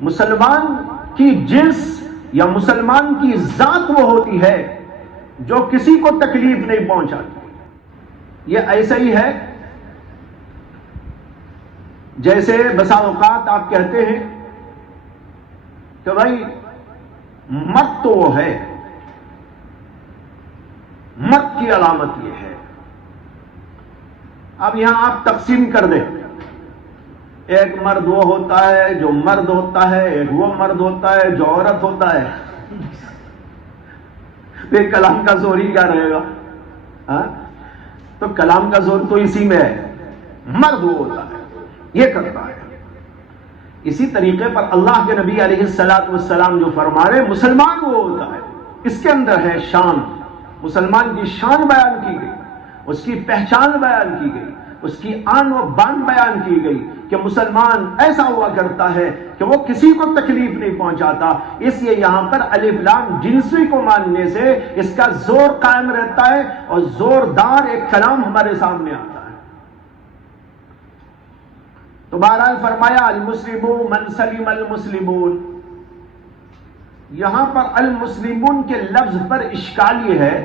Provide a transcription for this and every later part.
مسلمان کی جنس یا مسلمان کی ذات وہ ہوتی ہے جو کسی کو تکلیف نہیں پہنچاتی۔ یہ ایسا ہی ہے جیسے بسا اوقات آپ کہتے ہیں کہ بھائی مرد تو وہ ہے، مرد کی علامت یہ ہے۔ اب یہاں آپ تقسیم کر دیں، ایک مرد وہ ہوتا ہے جو مرد ہوتا ہے، ایک وہ مرد ہوتا ہے جو عورت ہوتا ہے، پھر کلام کا زور ہی کیا رہے گا؟ تو کلام کا زور تو اسی میں ہے، مرد وہ ہوتا ہے، یہ کرتا ہے۔ اسی طریقے پر اللہ کے نبی علیہ الصلوۃ والسلام جو فرما رہے مسلمان وہ ہوتا ہے، اس کے اندر ہے شان، مسلمان کی شان بیان کی گئی، اس کی پہچان بیان کی گئی، اس کی آن و بان بیان کی گئی کہ مسلمان ایسا ہوا کرتا ہے کہ وہ کسی کو تکلیف نہیں پہنچاتا۔ اس لیے یہاں پر الف لام جنسی کو ماننے سے اس کا زور قائم رہتا ہے اور زوردار ایک کلام ہمارے سامنے آتا ہے۔ تو بہرحال فرمایا المسلمون من سلم المسلمون، یہاں پر المسلمون کے لفظ پر اشکال یہ ہے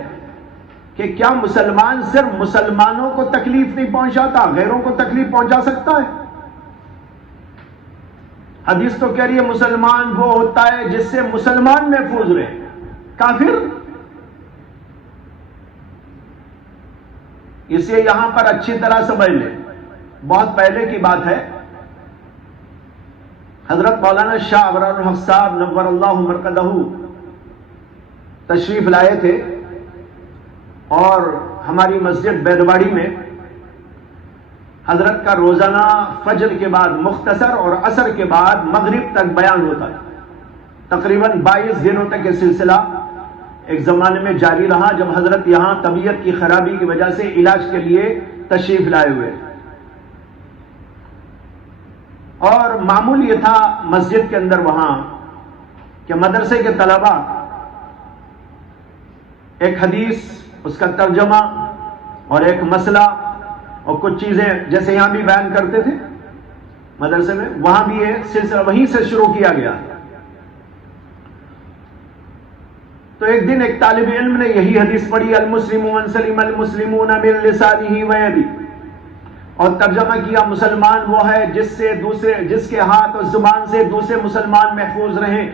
کہ کیا مسلمان صرف مسلمانوں کو تکلیف نہیں پہنچاتا، غیروں کو تکلیف پہنچا سکتا ہے؟ حدیث تو کہہ رہی ہے مسلمان وہ ہوتا ہے جس سے مسلمان محفوظ رہے، کافر؟ اسے یہاں پر اچھی طرح سمجھ لیں، بہت پہلے کی بات ہے، حضرت مولانا شاہ ابرار الحق صاحب نور اللہ مرقدہ تشریف لائے تھے اور ہماری مسجد بیدواڑی میں حضرت کا روزانہ فجر کے بعد مختصر اور عصر کے بعد مغرب تک بیان ہوتا تھا۔ تقریباً 22 دنوں تک یہ سلسلہ ایک زمانے میں جاری رہا جب حضرت یہاں طبیعت کی خرابی کی وجہ سے علاج کے لیے تشریف لائے ہوئے، اور معمول یہ تھا مسجد کے اندر وہاں کہ مدرسے کے طلباء ایک حدیث، اس کا ترجمہ اور ایک مسئلہ اور کچھ چیزیں جیسے یہاں بھی بیان کرتے تھے مدرسے میں، وہاں بھی یہ سلسلہ وہیں سے شروع کیا گیا۔ تو ایک دن ایک طالب علم نے یہی حدیث پڑھی المسلم من سلم المسلمون من لسانہ ویدہ، اور ترجمہ کیا مسلمان وہ ہے جس کے ہاتھ اور زبان سے دوسرے مسلمان محفوظ رہیں۔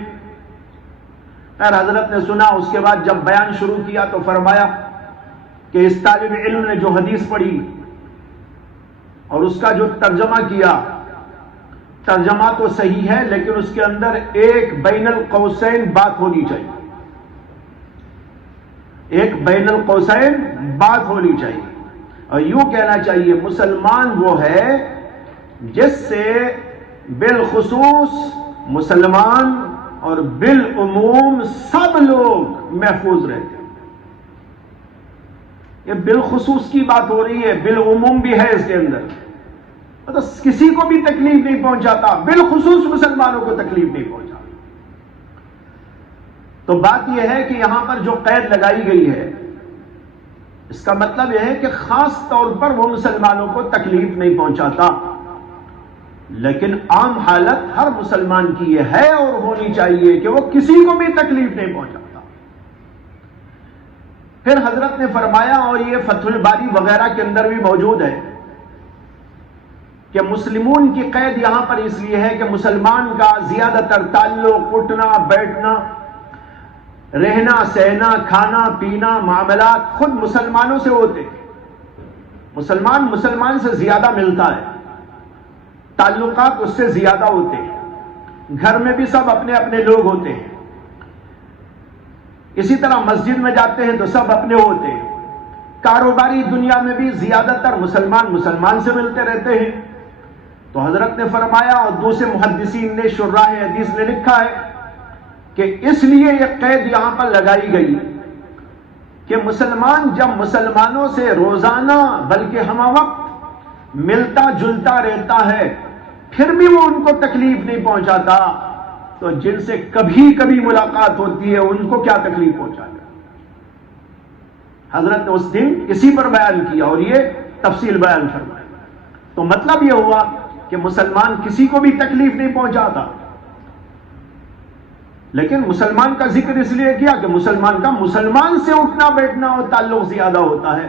خیر حضرت نے سنا، اس کے بعد جب بیان شروع کیا تو فرمایا کہ اس طالب علم نے جو حدیث پڑھی اور اس کا جو ترجمہ کیا، ترجمہ تو صحیح ہے لیکن اس کے اندر ایک بین القوسین بات ہونی چاہیے، ایک بین القوسین بات ہونی چاہیے، اور یوں کہنا چاہیے مسلمان وہ ہے جس سے بالخصوص مسلمان اور بالعموم سب لوگ محفوظ رہتے ہیں۔ یہ بالخصوص کی بات ہو رہی ہے، بالعموم بھی ہے اس کے اندر، مطلب کسی کو بھی تکلیف نہیں پہنچاتا، بالخصوص مسلمانوں کو تکلیف نہیں پہنچاتا۔ تو بات یہ ہے کہ یہاں پر جو قید لگائی گئی ہے اس کا مطلب یہ ہے کہ خاص طور پر وہ مسلمانوں کو تکلیف نہیں پہنچاتا، لیکن عام حالت ہر مسلمان کی یہ ہے اور ہونی چاہیے کہ وہ کسی کو بھی تکلیف نہیں پہنچاتا۔ پھر حضرت نے فرمایا، اور یہ فتح الباری وغیرہ کے اندر بھی موجود ہے، کہ مسلمون کی قید یہاں پر اس لیے ہے کہ مسلمان کا زیادہ تر تعلق، اٹھنا بیٹھنا، رہنا سہنا، کھانا پینا، معاملات خود مسلمانوں سے ہوتے ہیں۔ مسلمان سے زیادہ ملتا ہے، تعلقات اس سے زیادہ ہوتے ہیں، گھر میں بھی سب اپنے اپنے لوگ ہوتے ہیں، اسی طرح مسجد میں جاتے ہیں تو سب اپنے ہوتے ہیں، کاروباری دنیا میں بھی زیادہ تر مسلمان سے ملتے رہتے ہیں۔ تو حضرت نے فرمایا، اور دوسرے محدثین نے، شراح حدیث نے لکھا ہے کہ اس لیے یہ قید یہاں پر لگائی گئی کہ مسلمان جب مسلمانوں سے روزانہ بلکہ ہم وقت ملتا جلتا رہتا ہے پھر بھی وہ ان کو تکلیف نہیں پہنچاتا، تو جن سے کبھی کبھی ملاقات ہوتی ہے ان کو کیا تکلیف پہنچاتا؟ حضرت نے اس دن اسی پر بیان کیا اور یہ تفصیل بیان فرمائی۔ تو مطلب یہ ہوا کہ مسلمان کسی کو بھی تکلیف نہیں پہنچاتا، لیکن مسلمان کا ذکر اس لیے کیا کہ مسلمان کا مسلمان سے اٹھنا بیٹھنا اور تعلق زیادہ ہوتا ہے،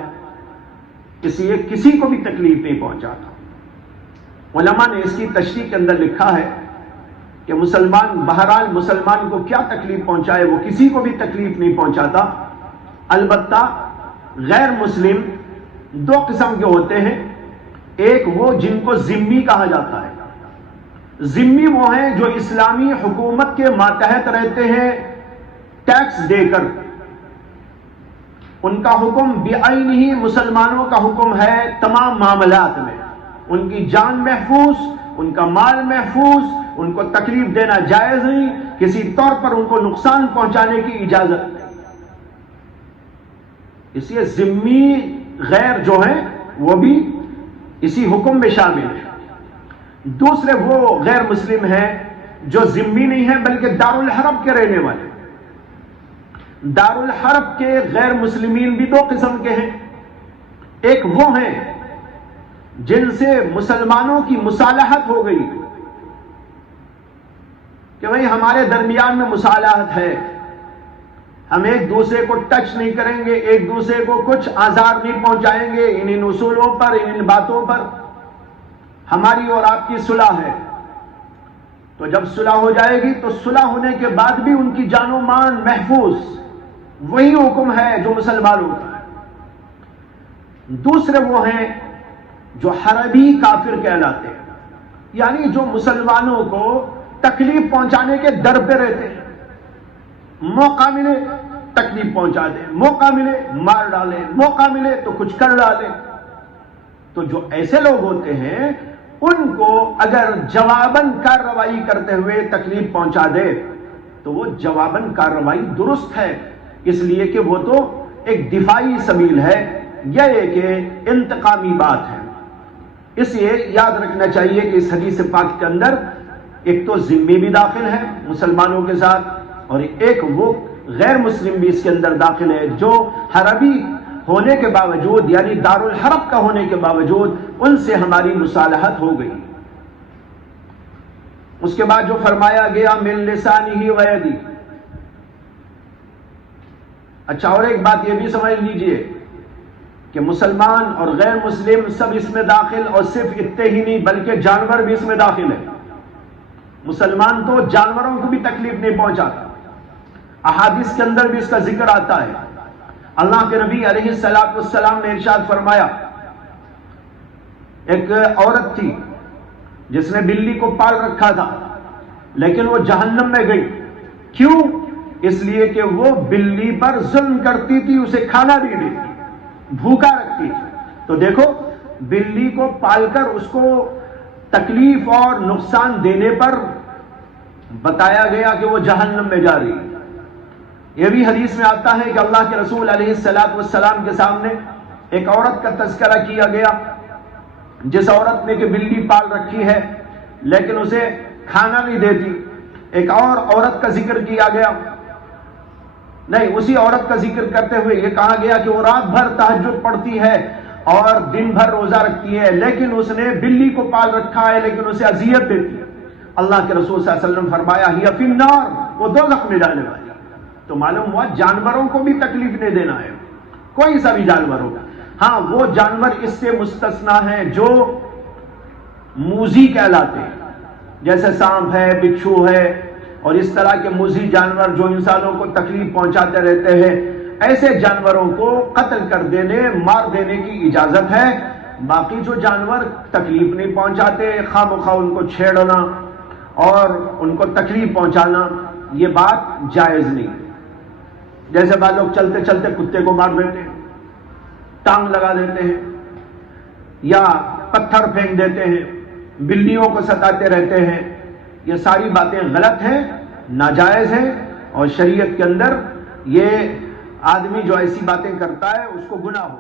اس لیے کسی کو بھی تکلیف نہیں پہنچاتا۔ علماء نے اس کی تشریح کے اندر لکھا ہے کہ مسلمان بہرحال مسلمان کو کیا تکلیف پہنچائے، وہ کسی کو بھی تکلیف نہیں پہنچاتا۔ البتہ غیر مسلم دو قسم کے ہوتے ہیں، ایک وہ جن کو ذمہ کہا جاتا ہے۔ ذمہ وہ ہیں جو اسلامی حکومت کے ماتحت رہتے ہیں ٹیکس دے کر، ان کا حکم بعین ہی مسلمانوں کا حکم ہے تمام معاملات میں، ان کی جان محفوظ، ان کا مال محفوظ، ان کو تکلیف دینا جائز نہیں، کسی طور پر ان کو نقصان پہنچانے کی اجازت نہیں۔ اس لیے ذمی غیر جو ہیں وہ بھی اسی حکم میں شامل ہیں۔ دوسرے وہ غیر مسلم ہیں جو ذمی نہیں ہیں بلکہ دارالحرب کے رہنے والے۔ دارالحرب کے غیر مسلمین بھی دو قسم کے ہیں، ایک وہ ہیں جن سے مسلمانوں کی مصالحت ہو گئی کہ بھئی ہمارے درمیان میں مصالحت ہے، ہم ایک دوسرے کو ٹچ نہیں کریں گے، ایک دوسرے کو کچھ آزار نہیں پہنچائیں گے، ان اصولوں پر، ان باتوں پر ہماری اور آپ کی صلح ہے۔ تو جب صلح ہو جائے گی تو صلح ہونے کے بعد بھی ان کی جان و مال محفوظ، وہی حکم ہے جو مسلمانوں کا ہے۔ دوسرے وہ ہیں جو حربی کافر کہلاتے ہیں، یعنی جو مسلمانوں کو تکلیف پہنچانے کے در پہ رہتے ہیں، موقع ملے تکلیف پہنچا دیں، موقع ملے مار ڈالیں، موقع ملے تو کچھ کر ڈالیں۔ تو جو ایسے لوگ ہوتے ہیں ان کو اگر جواباً کارروائی کرتے ہوئے تکلیف پہنچا دے تو وہ جواباً کارروائی درست ہے، اس لیے کہ وہ تو ایک دفاعی سبیل ہے، یہ ایک انتقامی بات ہے۔ اس لیے یاد رکھنا چاہیے کہ اس حدیث پاک کے اندر ایک تو ذمہ بھی داخل ہے مسلمانوں کے ساتھ، اور ایک وہ غیر مسلم بھی اس کے اندر داخل ہے جو حربی ہونے کے باوجود، یعنی دارالحرب کا ہونے کے باوجود ان سے ہماری مصالحت ہو گئی۔ اس کے بعد جو فرمایا گیا من لسانہ و یدہ، اچھا اور ایک بات یہ بھی سمجھ لیجئے کہ مسلمان اور غیر مسلم سب اس میں داخل، اور صرف اتنے ہی نہیں بلکہ جانور بھی اس میں داخل ہے۔ مسلمان تو جانوروں کو بھی تکلیف نہیں پہنچاتا، احادیث کے اندر بھی اس کا ذکر آتا ہے۔ اللہ کے نبی علیہ السلام نے ارشاد فرمایا، ایک عورت تھی جس نے بلی کو پال رکھا تھا لیکن وہ جہنم میں گئی، کیوں؟ اس لیے کہ وہ بلی پر ظلم کرتی تھی، اسے کھانا نہیں دیتی، بھوکا رکھتی تھی۔ تو دیکھو بلی کو پال کر اس کو تکلیف اور نقصان دینے پر بتایا گیا کہ وہ جہنم میں جا رہی ہے۔ یہ بھی حدیث میں آتا ہے کہ اللہ کے رسول علیہ السلام کے سامنے ایک عورت کا تذکرہ کیا گیا جس عورت نے کہ بلی پال رکھی ہے لیکن اسے کھانا نہیں دیتی۔ ایک اور عورت کا ذکر کیا گیا، نہیں اسی عورت کا ذکر کرتے ہوئے یہ کہا گیا کہ وہ رات بھر تہجد پڑھتی ہے اور دن بھر روزہ رکھتی ہے لیکن اس نے بلی کو پال رکھا ہے لیکن اسے اذیت دیتی ہے۔ اللہ کے رسول صلی اللہ علیہ وسلم فرمایا ہی فی النار، وہ دوزخ میں جانے والی۔ تو معلوم ہوا جانوروں کو بھی تکلیف نہیں دینا ہے، کوئی سا بھی جانور ہوگا۔ ہاں وہ جانور اس سے مستثنا ہیں جو موذی کہلاتے ہیں، جیسے سانپ ہے، بچھو ہے اور اس طرح کے موذی جانور جو انسانوں کو تکلیف پہنچاتے رہتے ہیں، ایسے جانوروں کو قتل کر دینے، مار دینے کی اجازت ہے۔ باقی جو جانور تکلیف نہیں پہنچاتے، خواہ مخواہ ان کو چھیڑنا اور ان کو تکلیف پہنچانا، یہ بات جائز نہیں۔ جیسے بعض لوگ چلتے چلتے کتے کو مار دیتے ہیں، ٹانگ لگا دیتے ہیں یا پتھر پھینک دیتے ہیں، بلیوں کو ستاتے رہتے ہیں، یہ ساری باتیں غلط ہیں، ناجائز ہیں، اور شریعت کے اندر یہ آدمی جو ایسی باتیں کرتا ہے اس کو گناہ ہو۔